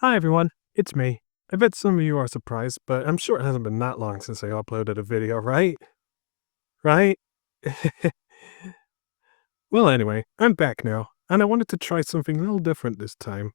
Hi everyone, it's me. I bet some of you are surprised, but I'm sure it hasn't been that long since I uploaded a video, right? Right? Well, anyway, I'm back now, and I wanted to try something a little different this time.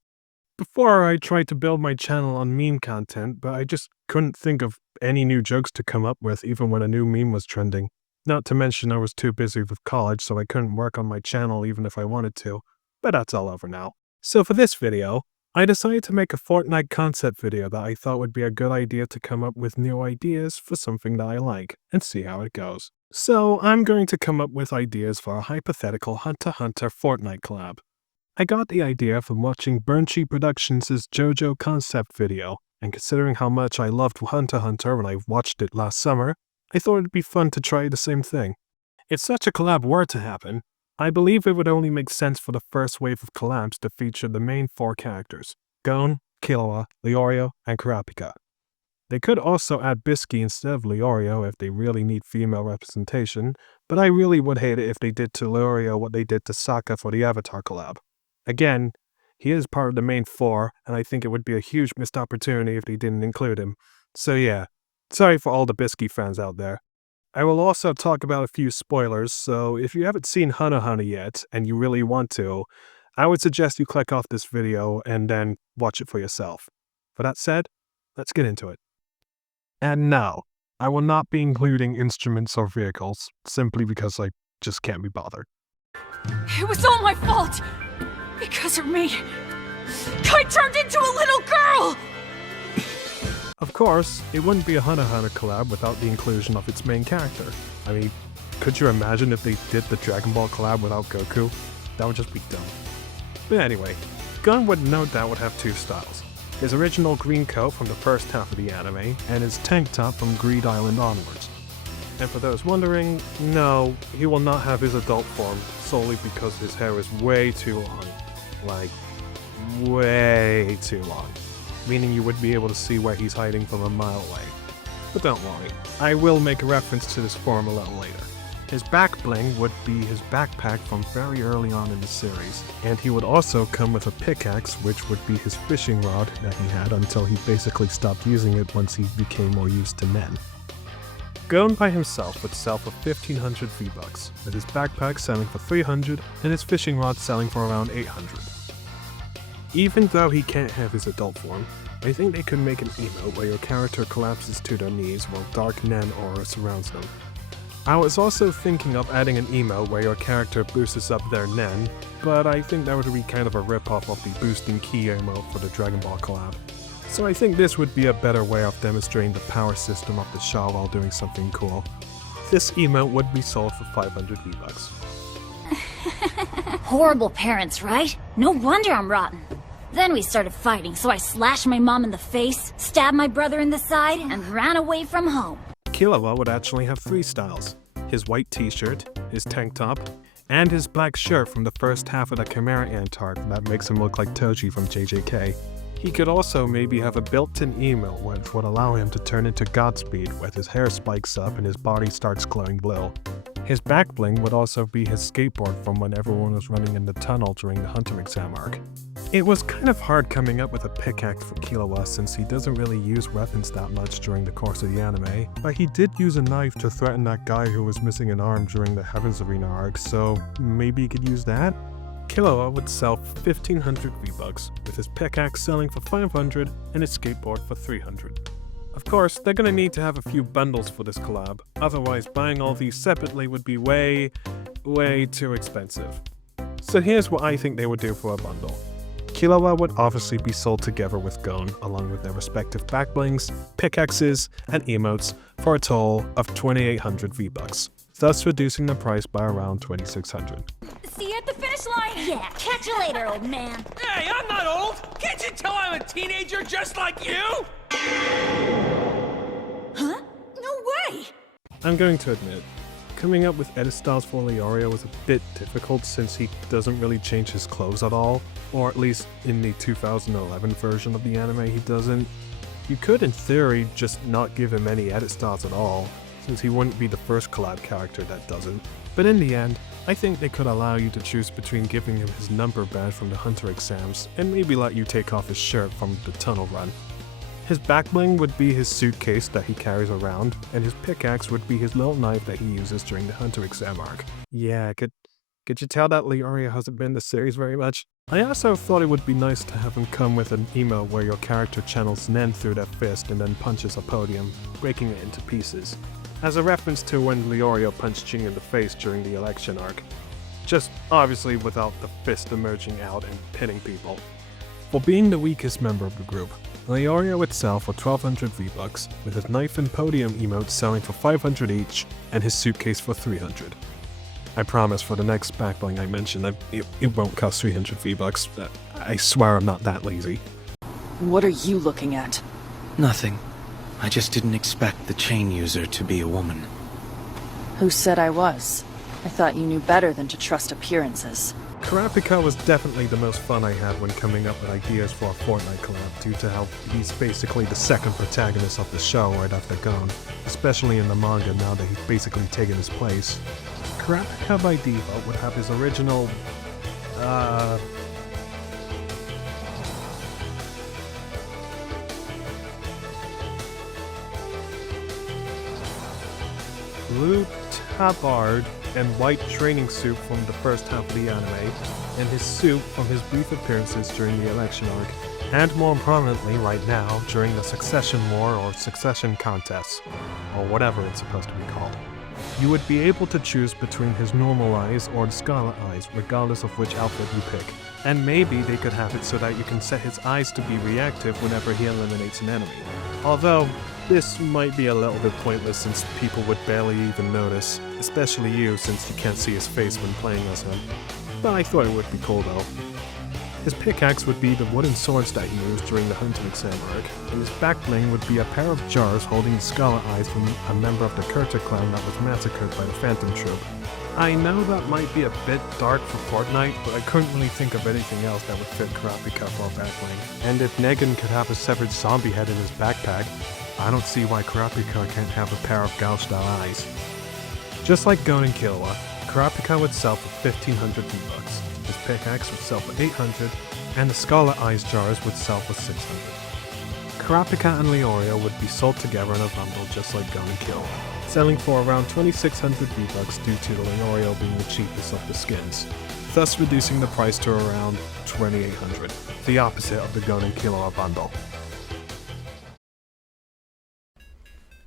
Before, I tried to build my channel on meme content, but I just couldn't think of any new jokes to come up with even when a new meme was trending. Not to mention I was too busy with college, so I couldn't work on my channel even if I wanted to. But that's all over now. So for this video, I decided to make a Fortnite concept video that I thought would be a good idea to come up with new ideas for something that I like, and see how it goes. So I'm going to come up with ideas for a hypothetical Hunter x Hunter Fortnite collab. I got the idea from watching Burnchy Productions' JoJo concept video, and considering how much I loved Hunter x Hunter when I watched it last summer, I thought it'd be fun to try the same thing. If such a collab were to happen, I believe it would only make sense for the first wave of collabs to feature the main four characters, Gon, Killua, Leorio, and Kurapika. They could also add Bisky instead of Leorio if they really need female representation, but I really would hate it if they did to Leorio what they did to Sokka for the Avatar collab. Again, he is part of the main four, and I think it would be a huge missed opportunity if they didn't include him. So yeah, sorry for all the Bisky fans out there. I will also talk about a few spoilers, so if you haven't seen Hunter x Hunter yet, and you really want to, I would suggest you click off this video and then watch it for yourself. For that said, let's get into it. And no, I will not be including instruments or vehicles, simply because I just can't be bothered. It was all my fault! Because of me, I turned into a little girl! Of course, it wouldn't be a Hunter x Hunter collab without the inclusion of its main character. I mean, could you imagine if they did the Dragon Ball collab without Goku? That would just be dumb. But anyway, Gon would no doubt would have two styles. His original green coat from the first half of the anime, and his tank top from Greed Island onwards. And for those wondering, no, he will not have his adult form solely because his hair is way too long. Like, way too long. Meaning you would be able to see where he's hiding from a mile away. But don't worry, I will make a reference to this form a little later. His back bling would be his backpack from very early on in the series, and he would also come with a pickaxe which would be his fishing rod that he had until he basically stopped using it once he became more used to men. Gon by himself would sell for 1500 V-Bucks, with his backpack selling for 300 and his fishing rod selling for around 800. Even though he can't have his adult form, I think they could make an emote where your character collapses to their knees while dark Nen aura surrounds them. I was also thinking of adding an emote where your character boosts up their Nen, but I think that would be kind of a ripoff of the boosting ki emote for the Dragon Ball collab. So I think this would be a better way of demonstrating the power system of the Sha while doing something cool. This emote would be sold for 500 V-Bucks. Horrible parents, right? No wonder I'm rotten. Then we started fighting, so I slashed my mom in the face, stabbed my brother in the side, and ran away from home. Killua would actually have three styles. His white t-shirt, his tank top, and his black shirt from the first half of the Chimera Ant arc that makes him look like Toji from JJK. He could also maybe have a built-in emote which would allow him to turn into Godspeed where his hair spikes up and his body starts glowing blue. His back bling would also be his skateboard from when everyone was running in the tunnel during the Hunter exam arc. It was kind of hard coming up with a pickaxe for Killua since he doesn't really use weapons that much during the course of the anime, but he did use a knife to threaten that guy who was missing an arm during the Heavens Arena arc, so maybe he could use that? Killua would sell for 1500 V-Bucks, with his pickaxe selling for 500 and his skateboard for 300. Of course, they're gonna need to have a few bundles for this collab, otherwise buying all these separately would be way too expensive. So here's what I think they would do for a bundle. Killua would obviously be sold together with Gon, along with their respective backblings, pickaxes, and emotes for a total of 2800 V-Bucks, thus reducing the price by around 2600. See you at the finish line! Yeah, catch you later, old man. Hey, I'm not old! Can't you tell I'm a teenager just like you? Huh? No way! I'm going to admit, coming up with edit styles for Leorio was a bit difficult since he doesn't really change his clothes at all, or at least in the 2011 version of the anime he doesn't. You could in theory just not give him any edit styles at all, since he wouldn't be the first collab character that doesn't. But in the end, I think they could allow you to choose between giving him his number badge from the Hunter exams and maybe let you take off his shirt from the tunnel run. His backbling would be his suitcase that he carries around, and his pickaxe would be his little knife that he uses during the Hunter exam arc. Yeah, could you tell that Leorio hasn't been in the series very much? I also thought it would be nice to have him come with an emote where your character channels Nen through their fist and then punches a podium, breaking it into pieces. As a reference to when Leorio punched Ching in the face during the election arc. Just obviously without the fist emerging out and hitting people. For being the weakest member of the group, Leorio would sell for 1200 V-Bucks, with his knife and podium emotes selling for 500 each, and his suitcase for 300. I promise for the next backbling I mention, it won't cost 300 V-Bucks. I swear I'm not that lazy. What are you looking at? Nothing. I just didn't expect the chain user to be a woman. Who said I was? I thought you knew better than to trust appearances. Kurapika was definitely the most fun I had when coming up with ideas for a Fortnite collab due to how he's basically the second protagonist of the show right after Gon, especially in the manga now that he's basically taken his place. Kurapika by default would have his original, blue tabard and white training suit from the first half of the anime, and his suit from his brief appearances during the election arc, and more prominently right now during the Succession War or Succession Contest, or whatever it's supposed to be called. You would be able to choose between his normal eyes or the scarlet eyes, regardless of which outfit you pick. And maybe they could have it so that you can set his eyes to be reactive whenever he eliminates an enemy. Although, this might be a little bit pointless since people would barely even notice, especially you since you can't see his face when playing as him. But I thought it would be cool though. His pickaxe would be the wooden swords that he used during the hunting exam arc, and his backbling would be a pair of jars holding the scarlet eyes from a member of the Kurta clan that was massacred by the Phantom Troop. I know that might be a bit dark for Fortnite, but I couldn't really think of anything else that would fit Kurapika for a backbling. And if Negan could have a severed zombie head in his backpack, I don't see why Kurapika can't have a pair of Gao-style eyes. Just like Gon and Killua, Kurapika would sell for 1500 V-Bucks, his pickaxe would sell for 800, and the Scarlet Eyes jars would sell for 600. Kurapika and Leorio would be sold together in a bundle just like Gon and Killua, selling for around 2600 V-Bucks due to the Leorio being the cheapest of the skins, thus reducing the price to around 2800, the opposite of the Gon and Killua bundle.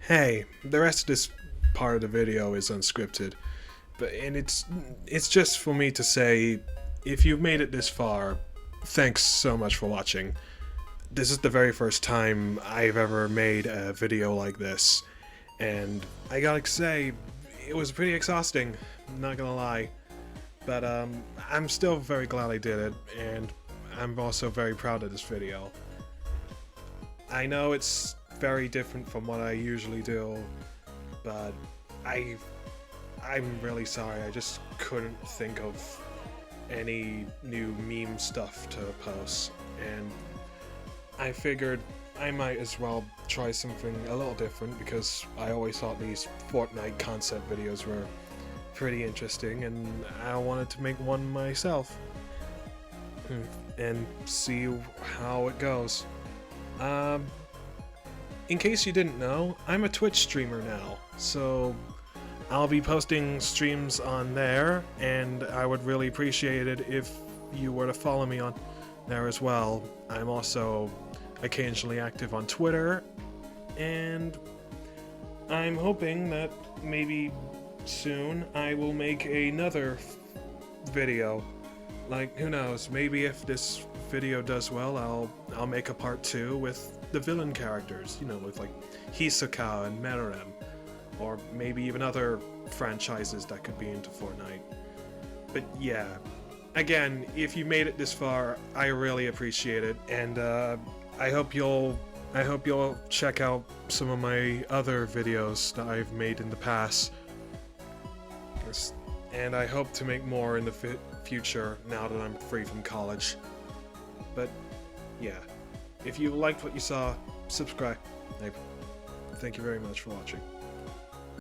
Hey, the rest of this part of the video is unscripted, and it's just for me to say, if you've made it this far, thanks so much for watching. This is the very first time I've ever made a video like this, and I gotta say, it was pretty exhausting, not gonna lie, but I'm still very glad I did it, and I'm also very proud of this video. I know it's very different from what I usually do, but I'm really sorry, I just couldn't think of any new meme stuff to post, and I figured I might as well try something a little different because I always thought these Fortnite concept videos were pretty interesting, and I wanted to make one myself and see how it goes. In case you didn't know, I'm a Twitch streamer now, so I'll be posting streams on there, and I would really appreciate it if you were to follow me on there as well. I'm also occasionally active on Twitter, and I'm hoping that maybe soon I will make another video. Like, who knows, maybe if this video does well, I'll make a part 2 with the villain characters, you know, with like Hisoka and Meruem, or maybe even other franchises that could be into Fortnite. But yeah, again, if you made it this far, I really appreciate it, and I hope you'll check out some of my other videos that I've made in the past, and I hope to make more in the future now that I'm free from college. But yeah, if you liked what you saw, subscribe. Thank you very much for watching.